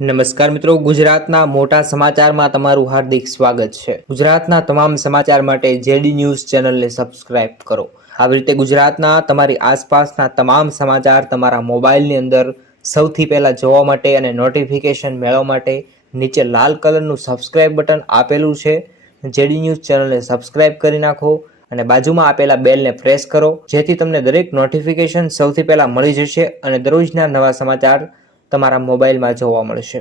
નમસ્કાર મિત્રો, ગુજરાતના મોટા સમાચારમાં તમારું હાર્દિક સ્વાગત છે। ગુજરાતના તમામ સમાચાર માટે જેડી ન્યૂઝ ચેનલને સબસ્ક્રાઇબ કરો। આવી રીતે ગુજરાતના તમારી આસપાસના તમામ સમાચાર તમારા મોબાઈલની અંદર સૌથી પહેલા જોવા માટે અને નોટિફિકેશન મેળવવા માટે નીચે લાલ કલરનું સબસ્ક્રાઇબ બટન આપેલું છે। જેડી ન્યૂઝ ચેનલને સબસ્ક્રાઇબ કરી નાખો અને બાજુમાં આપેલા બેલને પ્રેસ કરો, જેથી તમને દરેક નોટિફિકેશન સૌથી પહેલા મળી જશે અને દરરોજના નવા સમાચાર તમારા મોબાઈલમાં જોવા મળશે।